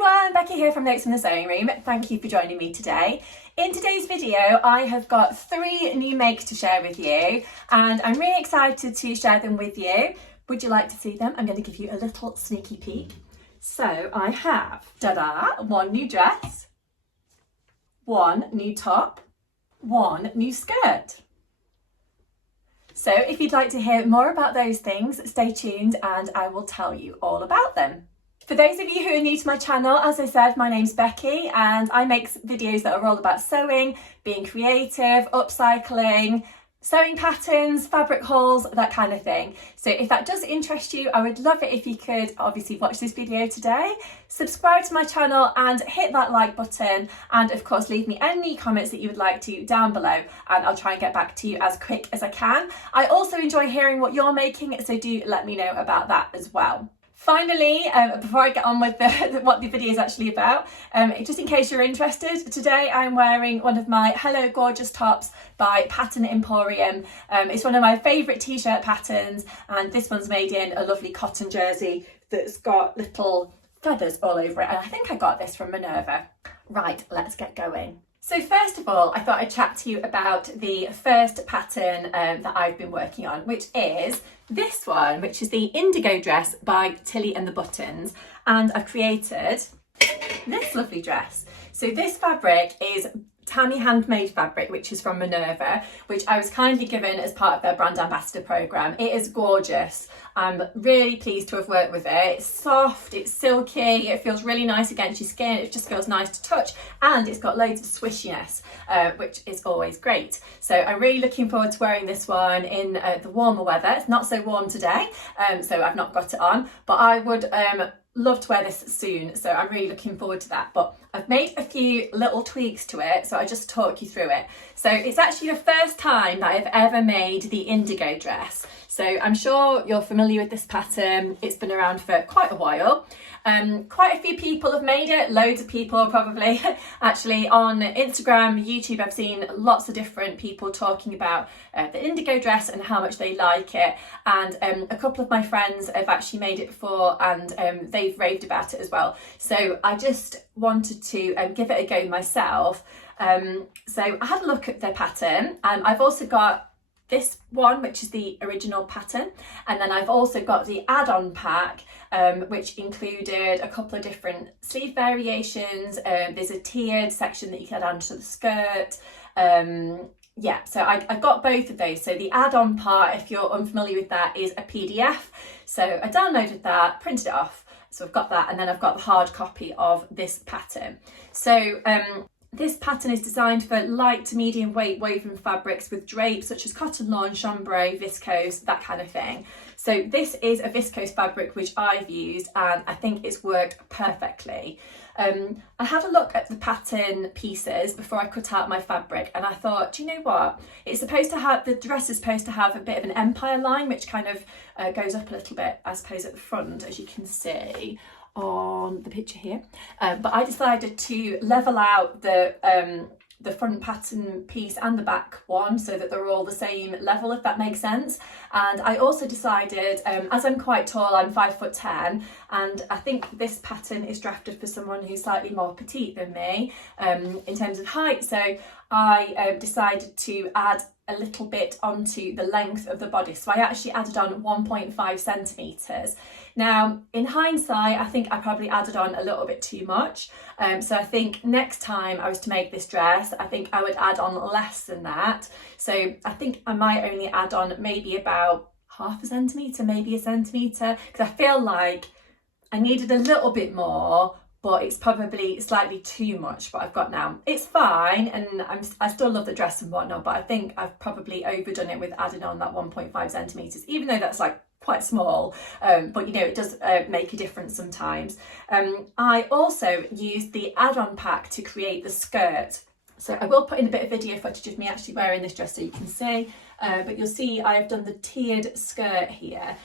everyone, Becky here from Notes from the Sewing Room. Thank you for joining me today. In today's video, I have got 3 new makes to share with you, and I'm really excited to share them with you. Would you like to see them? I'm going to give you a little sneaky peek. So I have, ta-da, 1 new dress, 1 new top, 1 new skirt. So if you'd like to hear more about those things, stay tuned and I will tell you all about them. For those of you who are new to my channel, as I said, my name's Becky and I make videos that are all about sewing, being creative, upcycling, sewing patterns, fabric hauls, that kind of thing. So if that does interest you, I would love it if you could obviously watch this video today, subscribe to my channel and hit that like button, and of course leave me any comments that you would like to down below and I'll try and get back to you as quick as I can. I also enjoy hearing what you're making, so do let me know about that as well. Finally, before I get on with what the video is actually about, just in case you're interested, today I'm wearing one of my Hello Gorgeous tops by Pattern Emporium. It's one of my favourite t-shirt patterns, and this one's made in a lovely cotton jersey that's got little feathers all over it, and I think I got this from Minerva. Right, let's get going. So first of all, I thought I'd chat to you about the first pattern that I've been working on, which is this one, which is the Indigo dress by Tilly and the Buttons. And I've created this lovely dress. So this fabric is Tammy Handmade fabric, which is from Minerva, which I was kindly given as part of their brand ambassador program. It is gorgeous. I'm really pleased to have worked with it. It's soft, it's silky, it feels really nice against your skin, it just feels nice to touch, and it's got loads of swishiness, which is always great. So I'm really looking forward to wearing this one in the warmer weather. It's not so warm today, so I've not got it on, but I would love to wear this soon, so I'm really looking forward to that. But I've made a few little tweaks to it, so I'll just talk you through it. So it's actually the first time that I've ever made the Indigo dress. So I'm sure you're familiar with this pattern. It's been around for quite a while. Quite a few people have made it, loads of people probably. Actually on Instagram, YouTube, I've seen lots of different people talking about the Indigo dress and how much they like it. And a couple of my friends have actually made it before, and they've raved about it as well. So I just wanted to give it a go myself. So I had a look at the pattern, and I've also got this one, which is the original pattern, and then I've also got the add-on pack, which included a couple of different sleeve variations. There's a tiered section that you can add onto the skirt. Yeah, so I got both of those. So the add-on part, if you're unfamiliar with that, is a PDF. So I downloaded that, printed it off. So I've got that, and then I've got the hard copy of this pattern. So this pattern is designed for light to medium weight woven fabrics with drapes such as cotton lawn, chambray, viscose, that kind of thing. So this is a viscose fabric which I've used, and I think it's worked perfectly. I had a look at the pattern pieces before I cut out my fabric, and I thought, do you know what? It's supposed to have, the dress is supposed to have a bit of an empire line, which kind of goes up a little bit, I suppose, at the front, as you can see on the picture here, but I decided to level out the front pattern piece and the back one so that they're all the same level, if that makes sense. And I also decided, as I'm quite tall, I'm 5'10", and I think this pattern is drafted for someone who's slightly more petite than me in terms of height, so I decided to add a little bit onto the length of the bodice. So I actually added on 1.5 centimetres. Now, in hindsight, I think I probably added on a little bit too much. So I think next time I was to make this dress, I think I would add on less than that. So I think I might only add on maybe about half a centimetre, maybe a centimetre, because I feel like I needed a little bit more, but it's probably slightly too much what I've got now. It's fine, and I still love the dress and whatnot, but I think I've probably overdone it with adding on that 1.5 centimetres, even though that's like quite small, but you know, it does make a difference sometimes. I also used the add-on pack to create the skirt. So I will put in a bit of video footage of me actually wearing this dress so you can see, but you'll see I've done the tiered skirt here.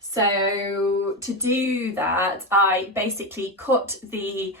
So to do that, I basically cut the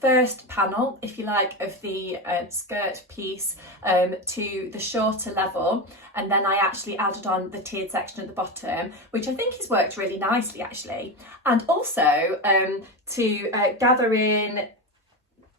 first panel, if you like, of the skirt piece to the shorter level, and then I actually added on the tiered section at the bottom, which I think has worked really nicely actually. And also to gather in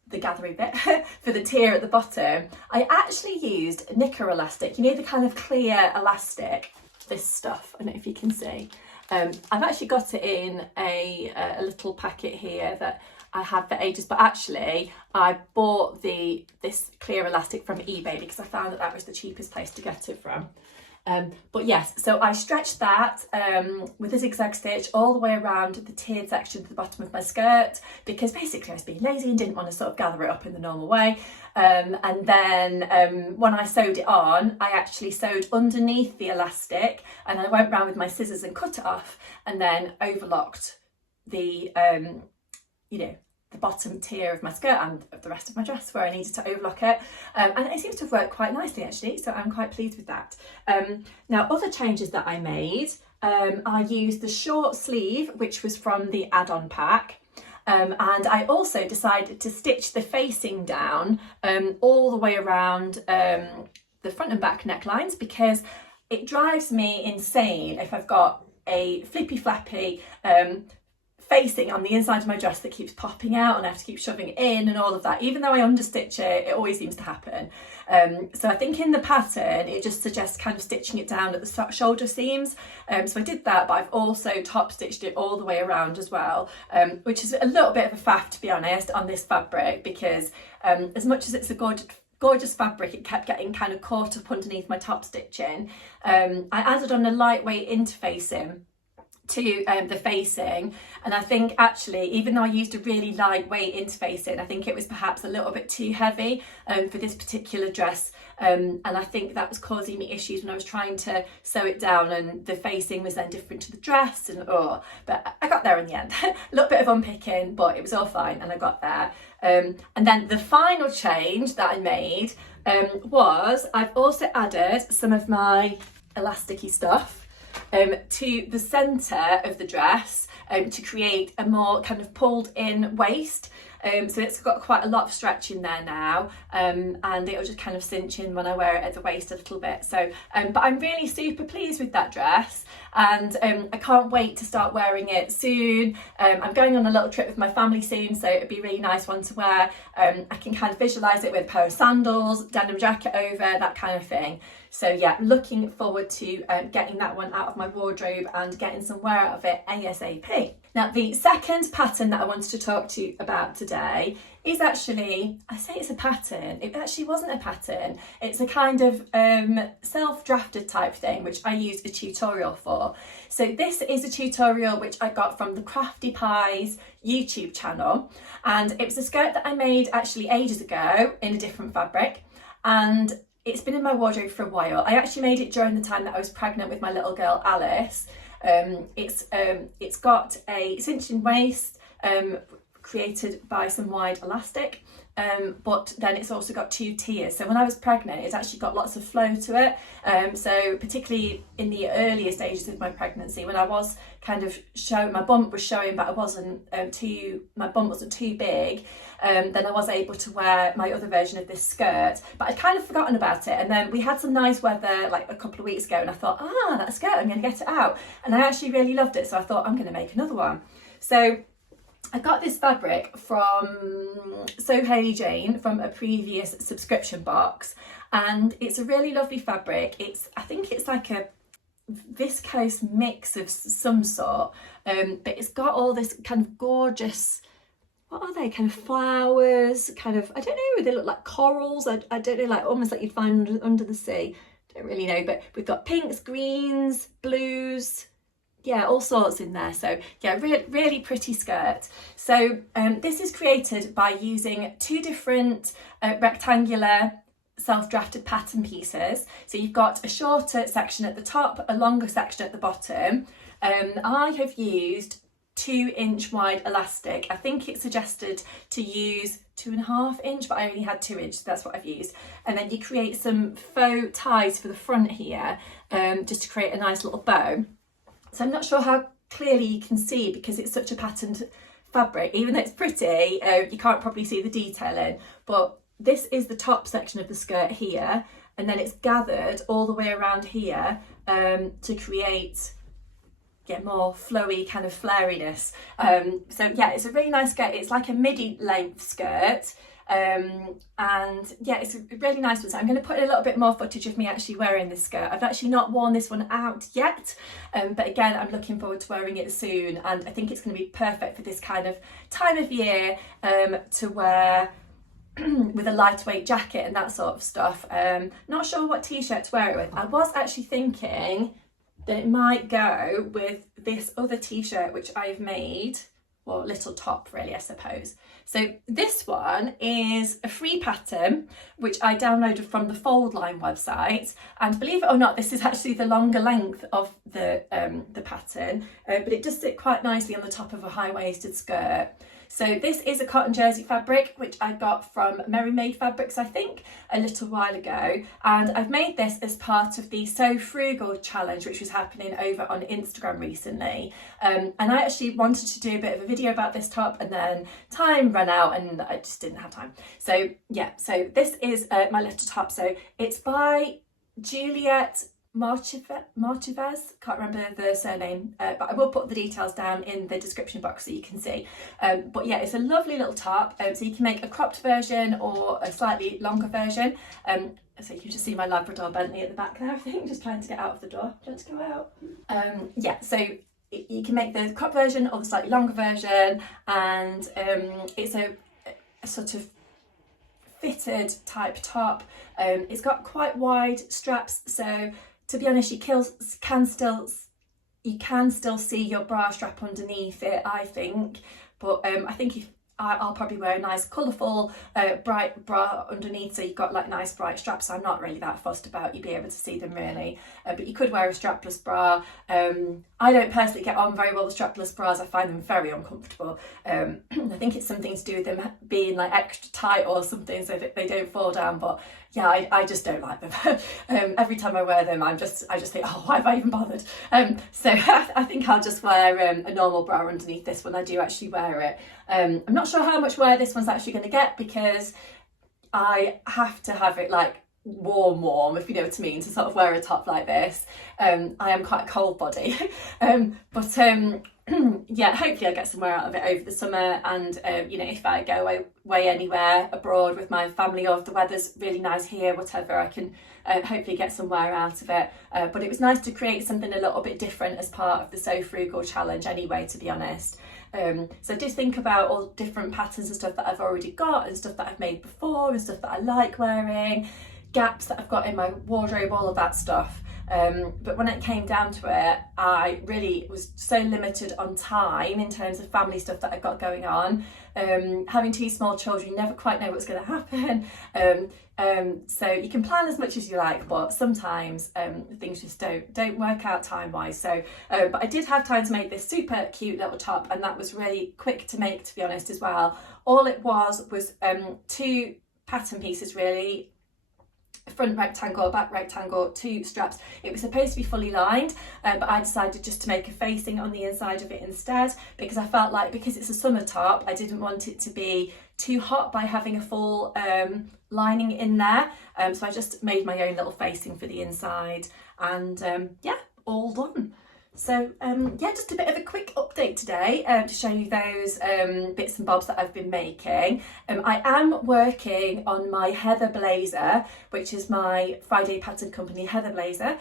the gathering bit for the tier at the bottom, I actually used knicker elastic, you know, the kind of clear elastic, this stuff, I don't know if you can see. I've actually got it in a little packet here that I had for ages, but actually I bought this clear elastic from eBay because I found that was the cheapest place to get it from. But yes, so I stretched that with a zigzag stitch all the way around the tiered section to the bottom of my skirt, because basically I was being lazy and didn't want to sort of gather it up in the normal way. And then when I sewed it on, I actually sewed underneath the elastic, and I went round with my scissors and cut it off, and then overlocked the the bottom tier of my skirt and of the rest of my dress where I needed to overlock it, and it seems to have worked quite nicely actually, so I'm quite pleased with that. Now, other changes that I made, I used the short sleeve, which was from the add-on pack, and I also decided to stitch the facing down all the way around the front and back necklines, because it drives me insane if I've got a flippy flappy facing on the inside of my dress that keeps popping out and I have to keep shoving it in and all of that. Even though I understitch it, it always seems to happen. So I think in the pattern it just suggests kind of stitching it down at the shoulder seams, so I did that, but I've also top stitched it all the way around as well, which is a little bit of a faff, to be honest, on this fabric, because as much as it's a gorgeous fabric, it kept getting kind of caught up underneath my top stitching. I added on a lightweight interfacing to the facing, and I think actually, even though I used a really lightweight interfacing, I think it was perhaps a little bit too heavy for this particular dress, and I think that was causing me issues when I was trying to sew it down, and the facing was then different to the dress, and but I got there in the end. A little bit of unpicking, but it was all fine and I got there. And then the final change that I made was I've also added some of my elasticy stuff to the centre of the dress to create a more kind of pulled in waist. So it's got quite a lot of stretch in there now, and it'll just kind of cinch in when I wear it at the waist a little bit. So, but I'm really super pleased with that dress, and I can't wait to start wearing it soon. I'm going on a little trip with my family soon, so it'd be a really nice one to wear. I can kind of visualise it with a pair of sandals, denim jacket over, that kind of thing. So yeah, looking forward to getting that one out of my wardrobe and getting some wear out of it ASAP. Now, the second pattern that I wanted to talk to you about today is actually, I say it's a pattern, it actually wasn't a pattern. It's a kind of self-drafted type thing, which I used a tutorial for. So this is a tutorial which I got from the Crafty Pies YouTube channel, and it was a skirt that I made actually ages ago in a different fabric, and it's been in my wardrobe for a while. I actually made it during the time that I was pregnant with my little girl Alice. It's got a cinched-in waist created by some wide elastic, but then it's also got two tiers. So when I was pregnant, it's actually got lots of flow to it. So particularly in the earlier stages of my pregnancy, when I was kind of showing, my bump was showing, but I wasn't my bump wasn't too big, then I was able to wear my other version of this skirt, but I'd kind of forgotten about it. And then we had some nice weather like a couple of weeks ago, and I thought, that skirt, I'm going to get it out. And I actually really loved it, so I thought I'm going to make another one. So I got this fabric from So Hayley Jane from a previous subscription box, and it's a really lovely fabric. I think it's like a viscose mix of some sort, but it's got all this kind of gorgeous, what are they, kind of flowers, kind of, I don't know, they look like corals, I don't know, like almost like you'd find under the sea, don't really know, but we've got pinks, greens, blues, yeah, all sorts in there. So yeah, really pretty skirt. So this is created by using two different rectangular self-drafted pattern pieces. So you've got a shorter section at the top, a longer section at the bottom. I have used 2-inch wide elastic. I think it suggested to use 2.5 inch, but I only had 2 inch, so that's what I've used. And then you create some faux ties for the front here, just to create a nice little bow. So I'm not sure how clearly you can see because it's such a patterned fabric. Even though it's pretty, you can't probably see the detailing, but this is the top section of the skirt here, and then it's gathered all the way around here to create more flowy kind of flariness. So yeah, it's a really nice skirt. It's like a midi length skirt, and yeah, it's a really nice one. So I'm going to put in a little bit more footage of me actually wearing this skirt. I've actually not worn this one out yet, but again, I'm looking forward to wearing it soon, and I think it's going to be perfect for this kind of time of year to wear with a lightweight jacket and that sort of stuff. Not sure what t-shirt to wear it with. I was actually thinking that it might go with this other t-shirt which I've made, or little top really, I suppose. So this one is a free pattern which I downloaded from the Fold Line website, and believe it or not, this is actually the longer length of the pattern, but it does sit quite nicely on the top of a high-waisted skirt. So this is a cotton jersey fabric, which I got from Maid Fabrics, I think, a little while ago. And I've made this as part of the So Frugal challenge, which was happening over on Instagram recently. And I actually wanted to do a bit of a video about this top, and then time ran out and I just didn't have time. So yeah, so this is my little top. So it's by Juliet Marchivez, can't remember the surname, but I will put the details down in the description box so you can see. But yeah, it's a lovely little top, so you can make a cropped version or a slightly longer version. So you can just see my Labrador Bentley at the back there, I think, just trying to get out of the door. Do you want to go out? Yeah, so you can make the cropped version or the slightly longer version, and it's a sort of fitted type top. It's got quite wide straps, so to be honest, you can still see your bra strap underneath it, I think. But I think I'll probably wear a nice colourful bright bra underneath, so you've got like nice bright straps. So I'm not really that fussed about you be able to see them really, but you could wear a strapless bra. I don't personally get on very well with strapless bras. I find them very uncomfortable. I think it's something to do with them being like extra tight or something so that they don't fall down, but yeah, I just don't like them. Every time I wear them, I just think, oh, why have I even bothered? So I think I'll just wear a normal bra underneath this when I do actually wear it. I'm not sure how much wear this one's actually going to get, because I have to have it like warm, if you know what I mean, to sort of wear a top like this. I am quite a cold body, but yeah, hopefully I get some wear out of it over the summer, and you know, if I go away anywhere abroad with my family, or if the weather's really nice here, whatever, I can hopefully get some wear out of it. But it was nice to create something a little bit different as part of the So Frugal challenge anyway, to be honest. So I did think about all different patterns and stuff that I've already got, and stuff that I've made before, and stuff that I like wearing, gaps that I've got in my wardrobe, all of that stuff. But when it came down to it, I really was so limited on time in terms of family stuff that I've got going on. Having two small children, you never quite know what's going to happen. So you can plan as much as you like, but sometimes things just don't work out time-wise. So, but I did have time to make this super cute little top, and that was really quick to make, to be honest, as well. All it was two pattern pieces really. Front rectangle, back rectangle, two straps. It was supposed to be fully lined, but I decided just to make a facing on the inside of it instead, because I felt like, because it's a summer top, I didn't want it to be too hot by having a full lining in there. So I just made my own little facing for the inside, and yeah, all done. So yeah, just a bit of a quick update today to show you those bits and bobs that I've been making. I am working on my Heather blazer, which is my Friday pattern company Heather blazer,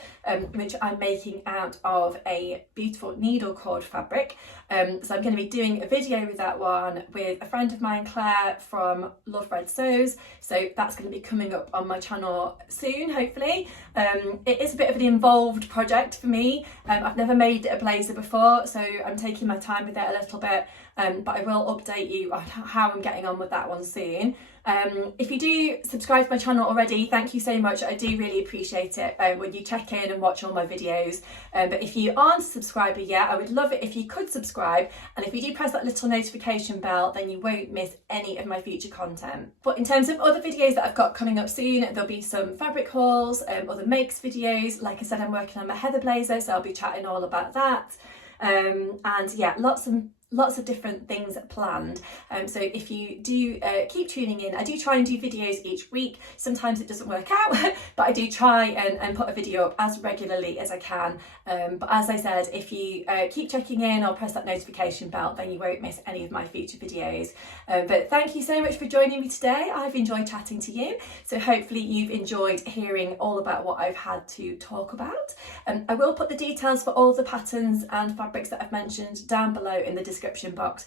which I'm making out of a beautiful needle cord fabric. So I'm going to be doing a video with that one with a friend of mine, Claire from Love Red Sews. So that's going to be coming up on my channel soon, hopefully. It is a bit of an involved project for me. I've never made a blazer before, so I'm taking my time with it a little bit. but I will update you on how I'm getting on with that one soon. If you do subscribe to my channel already, thank you so much. I do really appreciate it when you check in and watch all my videos. But if you aren't a subscriber yet, I would love it if you could subscribe. And if you do press that little notification bell, then you won't miss any of my future content. But in terms of other videos that I've got coming up soon, there'll be some fabric hauls, other makes videos. Like I said, I'm working on my heather blazer, so I'll be chatting all about that. And yeah, lots of different things planned. So if you do keep tuning in, I do try and do videos each week. Sometimes it doesn't work out, but I do try and put a video up as regularly as I can. But as I said, if you keep checking in or press that notification bell, then you won't miss any of my future videos. But thank you so much for joining me today. I've enjoyed chatting to you. So hopefully you've enjoyed hearing all about what I've had to talk about. I will put the details for all the patterns and fabrics that I've mentioned down below in the description box,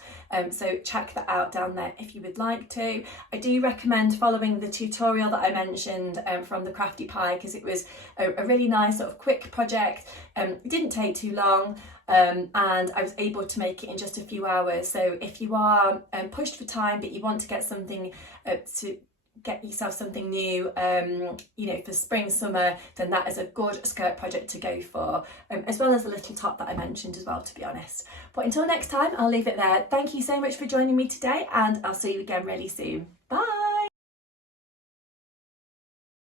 so check that out down there if you would like to. I do recommend following the tutorial that I mentioned from the Crafty Pie, because it was a really nice sort of quick project. It didn't take too long, and I was able to make it in just a few hours. So if you are pushed for time but you want to get something to get yourself something new, you know, for spring, summer, then that is a good skirt project to go for, as well as the little top that I mentioned as well, to be honest. But until next time, I'll leave it there. Thank you so much for joining me today, and I'll see you again really soon. Bye.